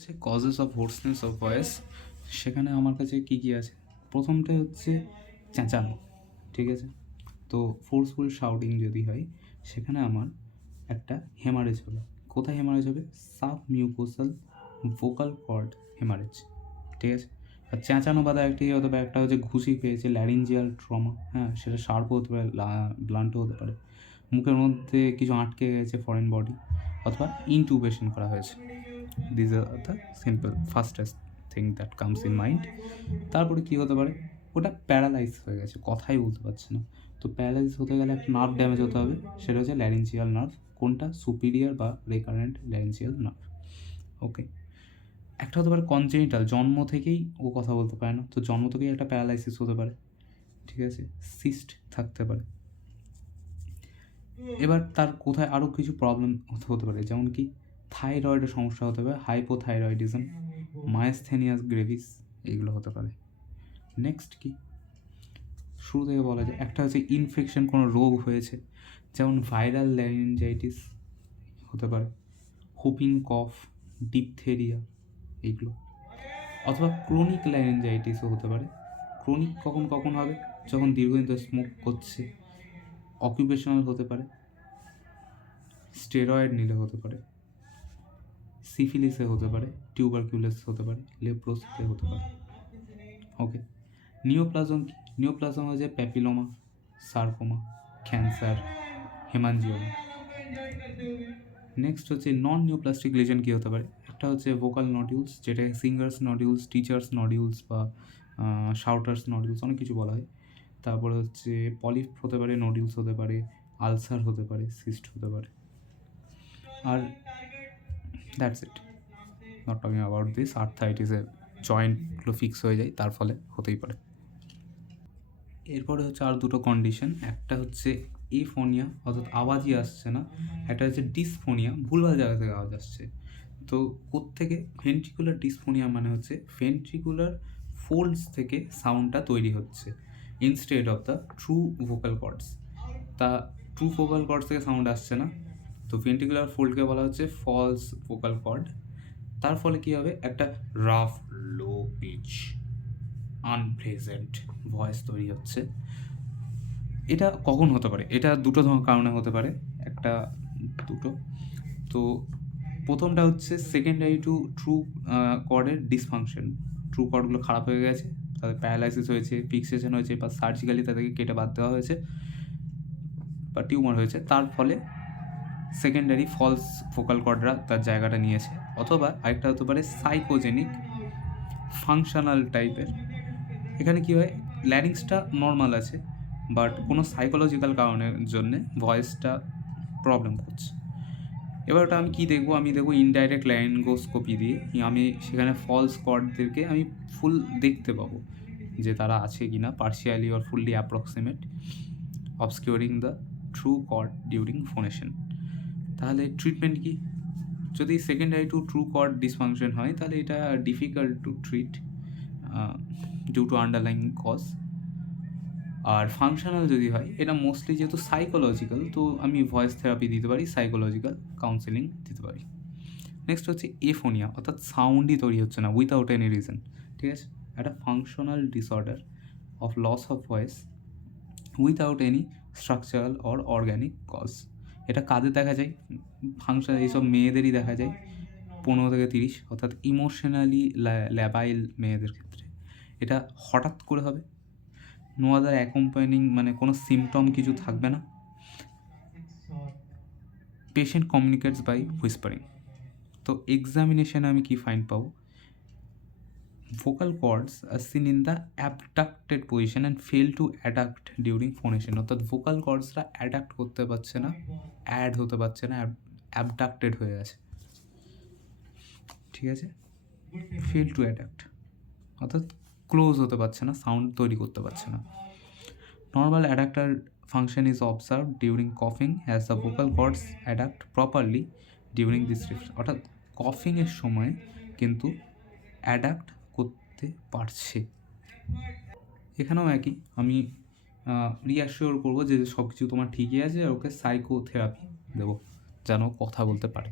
হচ্ছে causes of hoarseness of voice. সেখানে আমার কাছে কী কী আছে, প্রথমটা হচ্ছে চেঁচানো, ঠিক আছে। তো ফোর্সফুল শাউটিং যদি হয় সেখানে আমার একটা হেমারেজ হবে। কোথায় হেমারেজ হবে? Submucosal vocal cord haemorrhage, ঠিক আছে। আর চেঁচানো বাদা একটি হতে পারে, একটা হচ্ছে ঘুষি পেয়েছে, ল্যারিঞ্জিয়াল ট্রমা, হ্যাঁ, সেটা শার্পও হতে পারে, ব্লান্টও হতে পারে। মুখের মধ্যে কিছু আটকে গেছে ফরেন বডি, অথবা ইনটিউবেশন করা হয়েছে। This are the simple fastest thing that comes in mind. তারপরে কী হতে পারে? ওটা প্যারালাইজ হয়ে গেছে, কথাই বলতে পারছে না। তো প্যারালাইজ হতে গেলে একটা নার্ভ ড্যামেজ হতে হবে, সেটা হচ্ছে ল্যারিঞ্জিয়াল নার্ভ। কোনটা? সুপিরিয়ার বা রেকারেন্ট ল্যারিঞ্জিয়াল নার্ভ। ওকে। একটা হতে পারে কনজেনিটাল, জন্ম থেকেই ও কথা বলতে পারে না, তো জন্ম থেকেই একটা প্যারালাইসিস হতে পারে, ঠিক আছে। সিস্ট থাকতে পারে। এবার তার কোথায় আরও কিছু প্রবলেম হতে পারে, যেমন কি থাইরয়েডের সমস্যা হতে পারে, হাইপোথাইরয়েডিজম, মায়াস্থেনিয়াস গ্রেভিস, এইগুলো হতে পারে। নেক্সট কি, শুরু থেকে বলা যায়, একটা হচ্ছে ইনফেকশন, কোনো রোগ হয়েছে, যেমন ভাইরাল ল্যারিঞ্জাইটিস হতে পারে, হুপিং কফ, ডিপথেরিয়া, এইগুলো। অথবা ক্রনিক ল্যারিঞ্জাইটিসও হতে পারে। ক্রনিক কখন কখন হবে? যখন দীর্ঘদিন ধরে স্মোক করছে, অকুপেশনাল হতে পারে, স্টেরয়েড নিলে হতে পারে, সিফিলিসে হতে পারে, টিউবারকিউলাস হতে পারে, লেপ্রোসিতে হতে পারে। ওকে। নিওপ্লাজম কি? নিওপ্লাজম হচ্ছে প্যাপিলোমা, সার্কোমা, ক্যান্সার, হেমানজিওমা। নেক্সট হচ্ছে নন নিওপ্লাস্টিক লিজন কী হতে পারে? একটা হচ্ছে ভোকাল নডিউলস, যেটাকে সিঙ্গার্স নডিউলস, টিচার্স নডিউলস বা শাউটার্স নডিউলস, অনেক কিছু বলা হয়। তারপরে হচ্ছে পলিপ হতে পারে, নডিউলস হতে পারে, আলসার হতে পারে, সিস্ট হতে পারে। আর that's it, not talking about this. আর্থ্রাইটিসে জয়েন্টগুলো ফিক্স হয়ে যায়, তার ফলে হতেই পারে। এরপরে হচ্ছে আর দুটো কন্ডিশন, একটা হচ্ছে এফোনিয়া, অর্থাৎ আওয়াজই আসছে না। একটা হচ্ছে ডিসফোনিয়া, ভুলভাল জায়গা থেকে আওয়াজ আসছে। তো কোত্থেকে? ভেন্ট্রিকুলার ডিসফোনিয়া মানে হচ্ছে ভেন্ট্রিকুলার ফোল্ডস থেকে সাউন্ডটা তৈরি হচ্ছে instead of the true vocal chords. তা ট্রু ভোকাল কর্ডস থেকে সাউন্ড আসছে না, তো ভেন্ট্রিকুলার ফোল্ডকে বলা হচ্ছে ফলস ভোকাল কর্ড। তার ফলে কী হবে? একটা রাফ লো পিচ আনপ্লেজেন্ট ভয়েস তৈরি হচ্ছে। এটা কখন হতে পারে? এটা দুটো কারণে হতে পারে, একটা দুটো। তো প্রথমটা হচ্ছে সেকেন্ডারি টু ট্রু কর্ডের ডিসফাংশন। ট্রু কর্ডগুলো খারাপ হয়ে গেছে, তাদের প্যারালাইসিস হয়েছে, ফিক্সেশন হয়েছে, বা সার্জিক্যালি তাদেরকে কেটে বাদ দেওয়া হয়েছে, বা টিউমার হয়েছে, তার ফলে সেকেন্ডারি ফলস ভোকাল কর্ডরা তার জায়গাটা নিয়েছে। অথবা আরেকটা হতে পারে সাইকোজেনিক ফাংশনাল টাইপের। এখানে কী হয়? ল্যারিংসটা নর্মাল আছে, বাট কোনো সাইকোলজিক্যাল কারণের জন্যে ভয়েসটা প্রবলেম করছে। এবার ওটা আমি কী দেখবো? আমি দেখবো ইনডাইরেক্ট ল্যারিঙ্গোস্কোপি দিয়ে। আমি সেখানে ফলস কর্ডদেরকে আমি ফুল দেখতে পাবো যে তারা আছে কি না, partially or fully approximate, obscuring the true cord during phonation. তাহলে ট্রিটমেন্ট কি? যদি secondary to true cord dysfunction হয়, তাহলে এটা difficult to treat due to underlying cause. আর ফাংশনাল যদি হয়, এটা মোস্টলি যেহেতু সাইকোলজিক্যাল, তো আমি ভয়েস থেরাপি দিতে পারি, সাইকোলজিক্যাল কাউন্সেলিং দিতে পারি। নেক্সট হচ্ছে এফোনিয়া, অর্থাৎ সাউন্ডই তৈরি হচ্ছে না উইথাউট এনি রিজন, ঠিক আছে। একটা functional disorder of loss of voice without any structural or organic cause. এটা কাদের দেখা যায়? ফাংশন এইসব মেয়েদেরই দেখা যায়, 15 থেকে 30, অর্থাৎ ইমোশনালি ল্যাবাইল মেয়েদের ক্ষেত্রে। এটা হঠাৎ করে হবে, নো আদার অ্যাকম্পানিং, মানে কোনো সিমটম কিছু থাকবে না। Patient communicates by whispering. তো এক্সামিনেশানে আমি কি ফাইন্ড পাবো? Vocal cords are seen in the abducted position and fail to adduct during phonation. অর্থাৎ ভোকাল কর্ডসরা অ্যাডাক্ট করতে পারছে না, অ্যাড হতে পারছে না, অ্যাবডাক্টেড হয়ে আছে, ঠিক আছে। ফেল টু অ্যাডাক্ট অর্থাৎ ক্লোজ হতে পারছে না, সাউন্ড তৈরি করতে পারছে না। Normal adductor function is observe during কফিং as the vocal cords adduct properly during this reflex. অর্থাৎ কফিংয়ের সময় কিন্তু অ্যাডাক্ট করতে পারছে। এখানেও একই, আমি রিঅ্যাসিওর করবো যে সব কিছু তোমার ঠিকই আছে, আর ওকে সাইকোথেরাপি দেবো যেন কথা বলতে পারে।